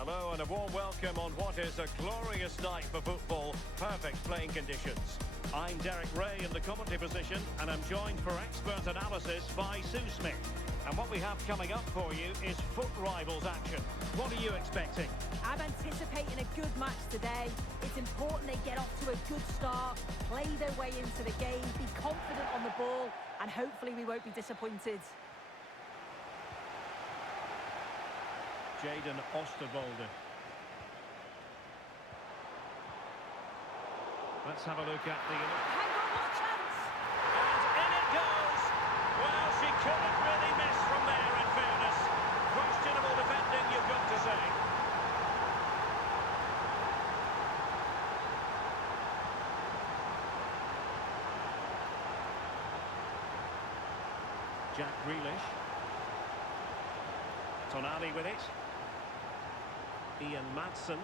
Hello and a warm welcome on what is a glorious night for football. Perfect playing conditions. I'm Derek Ray in the commentary position and I'm joined for expert analysis by Sue Smith. And what we have coming up for you is foot rivals action. What are you expecting? I'm anticipating a good match today. It's important they get off to a good start, play their way into the game, be confident on the ball, and hopefully we won't be disappointed. Jadon Oosterwolde. Let's have a look at the... Hang on, what a chance! And in it goes! Well, she couldn't really miss from there, in fairness. Questionable defending, you've got to say. Jack Grealish. Tonali with it. Ian Maatsen.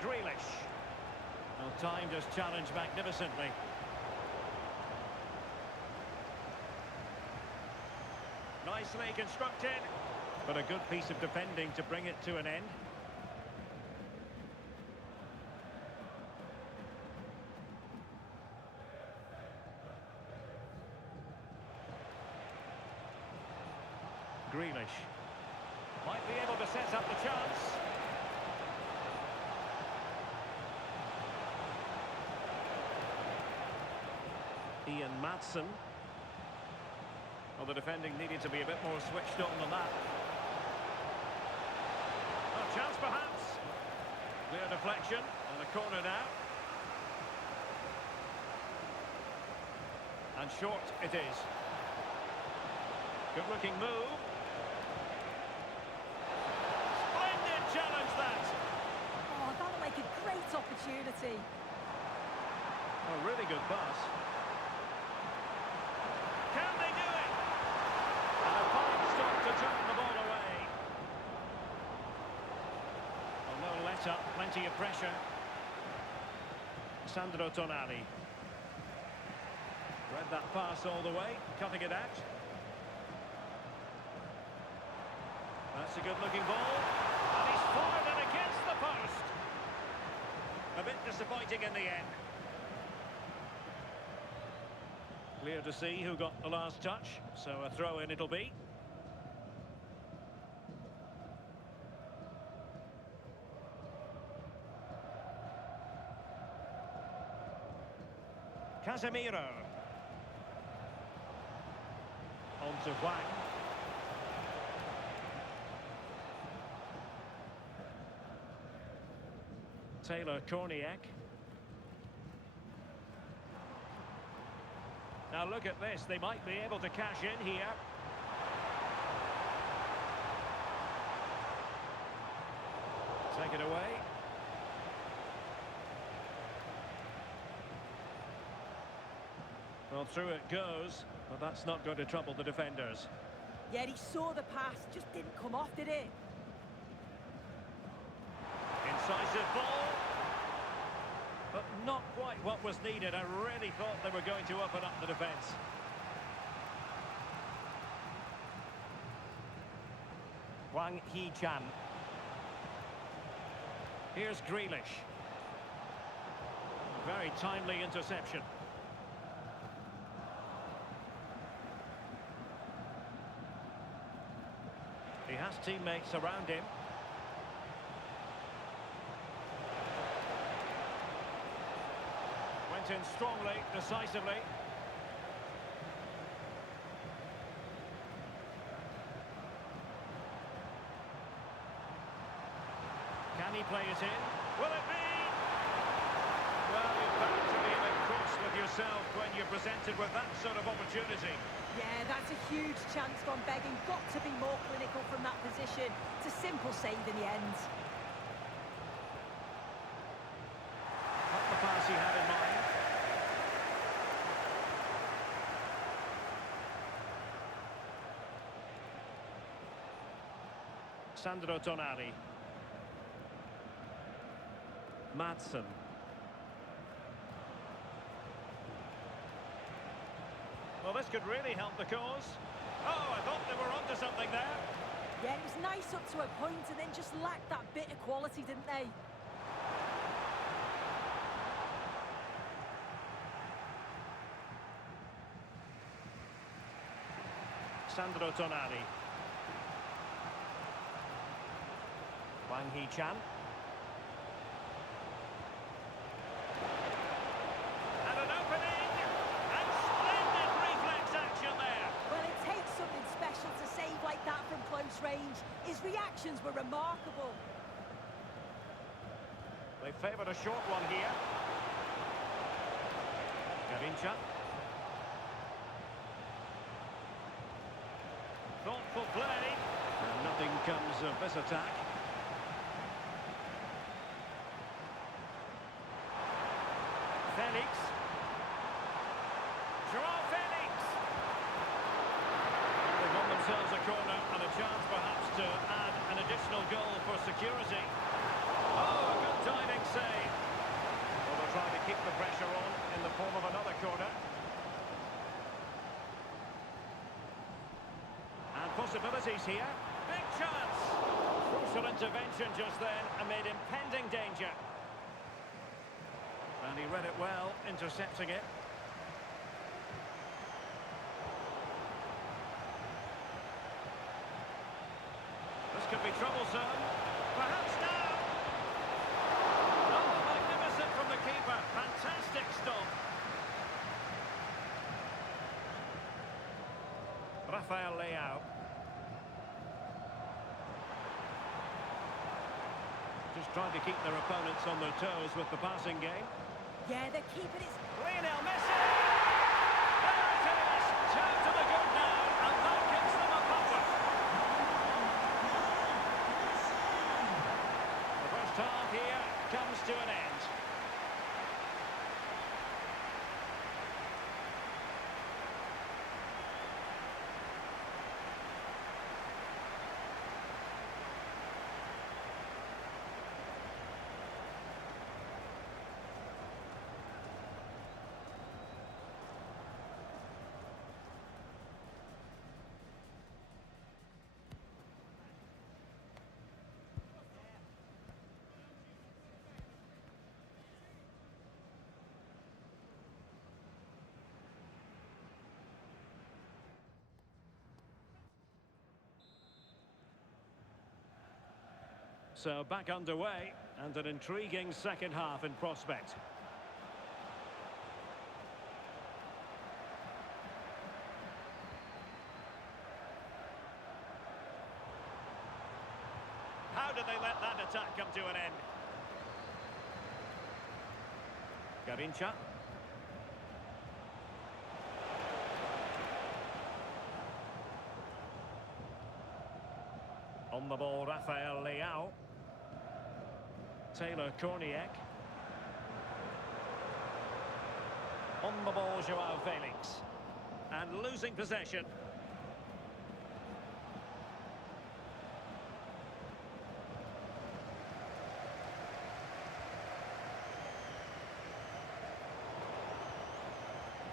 Grealish. Well, timed his challenge magnificently. Nicely constructed, but a good piece of defending to bring it to an end. Grealish might be able to set up the chance. Ian Maatsen. Well, the defending needed to be a bit more switched on than that. A chance perhaps. Clear deflection and a corner now. And short it is. Good looking move. Splendid challenge that. Oh, that'll make a great opportunity. A really good pass. Can they do it? And a fine stop to turn the ball away. Oh, no let up, plenty of pressure. Sandro Tonali. Read that pass all the way, cutting it out. That's a good-looking ball. And he's fired it against the post. A bit disappointing in the end. Clear to see who got the last touch, so a throw-in it'll be. Casemiro. On to Hwang. Taylor Korniak. Now look at this, they might be able to cash in here. Take it away. Well, through it goes, but that's not going to trouble the defenders. Yeah, he saw the pass, just didn't come off, did it? Incisive ball. But not quite what was needed. I really thought they were going to open up the defence. Hwang Hee-chan. Here's Grealish. Very timely interception. He has teammates around him. Went in strongly, decisively. Can he play it in? Will it be? Well, you're bound to be a bit cross with yourself when you're presented with that sort of opportunity. Yeah, that's a huge chance gone begging. Got to be more clinical from that position. It's a simple save in the end. Not the pass he had in mind. Sandro Tonali. Maatsen. Well, this could really help the cause. Oh, I thought they were onto something there. Yeah, it was nice nice up to a point and then just lacked that bit of quality, didn't they? Sandro Tonali. Wang Hee-chan. And an opening! And splendid reflex action there! Well, it takes something special to save like that from close range. His reactions were remarkable. They favoured a short one here. Garincha. Thoughtful play. And nothing comes of this attack. Felix. Joao Felix. They've won themselves a corner and a chance perhaps to add an additional goal for security. Oh, a good diving save. Well, they'll try to keep the pressure on in the form of another corner. And possibilities here. Big chance. Crucial intervention just then amid impending danger. And he read it well, intercepting it. This could be troublesome. Perhaps now. Oh, magnificent from the keeper. Fantastic stop. Rafael Leao. Just trying to keep their opponents on their toes with the passing game. Yeah, they're keeping it. Lionel Messi! There it is! Two to the good now, and that gives them a buffer. The first half here comes to an end. So back underway, and an intriguing second half in prospect. How did they let that attack come to an end? Garincha. On the ball, Rafael Leao. Taylor Korniak. On the ball, Joao Felix. And losing possession.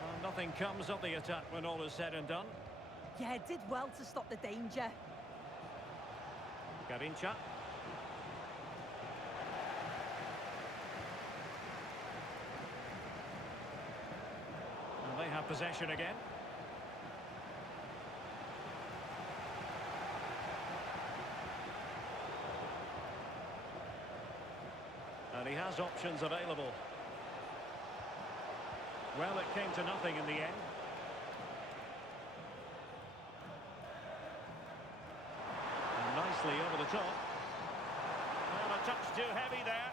Well, nothing comes of the attack when all is said and done. Yeah, did well to stop the danger. Garincha. And they have possession again. And he has options available. Well, it came to nothing in the end. And nicely over the top. Well, a touch too heavy there.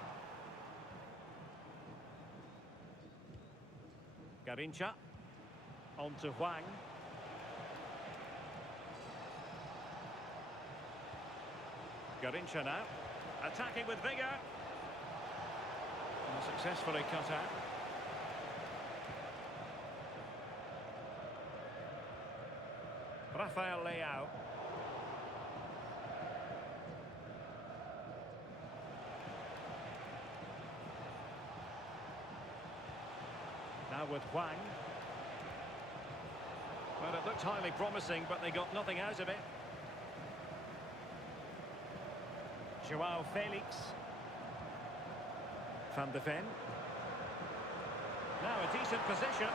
Garincha. On to Hwang. Garincha now. Attacking with vigour. And successfully cut out. Rafael Leao. Now with Hwang. Well, it looked highly promising, but they got nothing out of it. Joao Felix. Van de Ven. Now a decent position.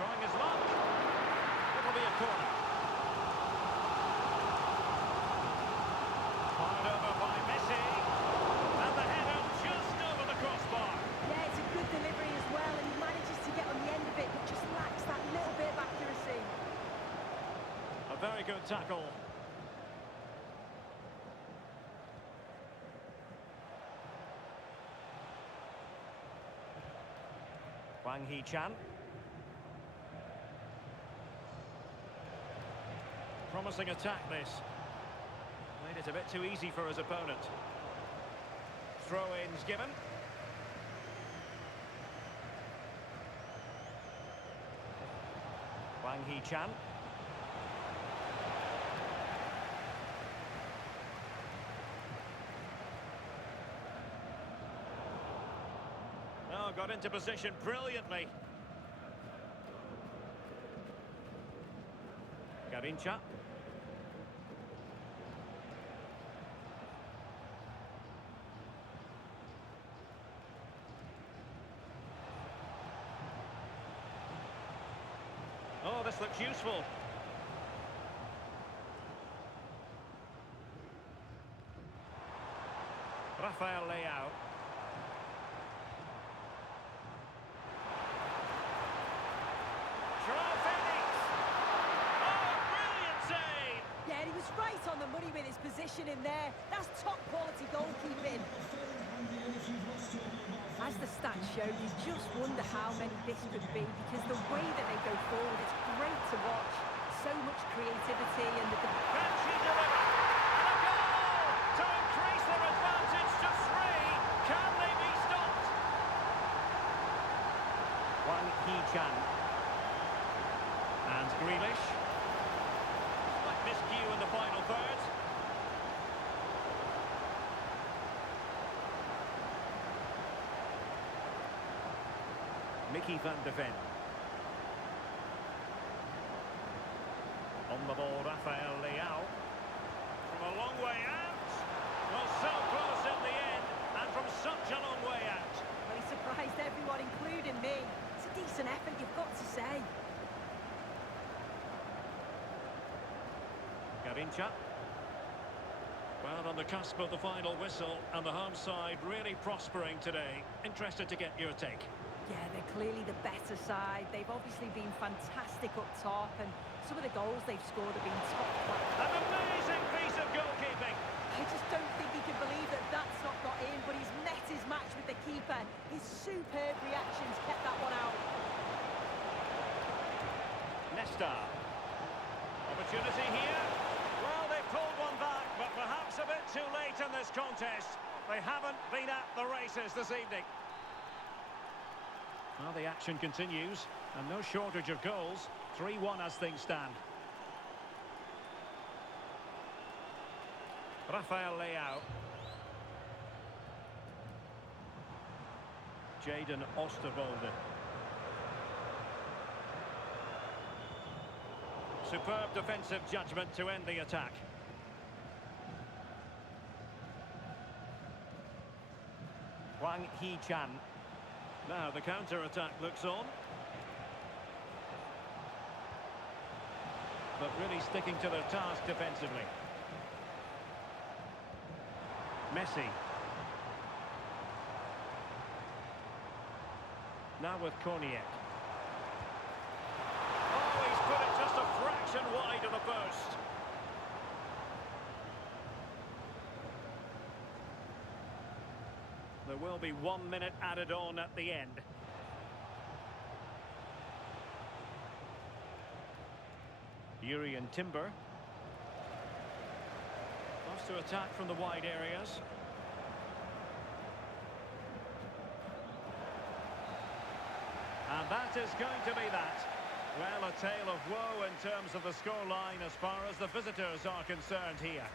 Trying his luck. It'll be a corner. Fired over by Messi. And the header just over the crossbar. Yeah, it's a good delivery as well, and he manages to get on the end of it, but just lacks that little bit of accuracy. A very good tackle. Wang Hee-chan. Promising attack this. Made it a bit too easy for his opponent. Throw-ins given. Wang Hee-chan. Oh, got into position brilliantly. Garincha. Oh, this looks useful. Rafael Leao. Joao Felix. Oh, brilliant save! Yeah, and he was right on the money with his position in there. That's top quality goalkeeping. As the stats show, you just wonder how many this could be, because the way that they go forward, it's great to watch. So much creativity and the... Can she deliver? And a goal to increase their advantage to 3. Can they be stopped? Wang Hee-chan. And Grealish. Slight miscue in the final third. Mickey van de Ven. On the ball, Rafael Leao. From a long way out. Well, so close in the end, and from such a long way out. Well, he surprised everyone, including me. It's a decent effort, you've got to say. Garincha. Well, on the cusp of the final whistle, and the home side really prospering today. Interested to get your take. Yeah, they're clearly the better side. They've obviously been fantastic up top, and some of the goals they've scored have been top class. An amazing piece of goalkeeping. I just don't think he can believe that that's not got in, but he's met his match with the keeper. His superb reactions kept that one out. Nesta. Opportunity here. Well, they pulled one back, but perhaps a bit too late in this contest. They haven't been at the races this evening. Well, the action continues, and no shortage of goals. 3-1 as things stand. Rafael Leao. Jadon Oosterwolde. Superb defensive judgment to end the attack. Wang Hee-chan. Now the counter-attack looks on. But really sticking to their task defensively. Messi. Now with Korniak. Oh, he's put it just a fraction wide of the post. There will be 1 minute added on at the end. Jurrien Timber. Loves to attack from the wide areas. And that is going to be that. Well, a tale of woe in terms of the scoreline as far as the visitors are concerned here.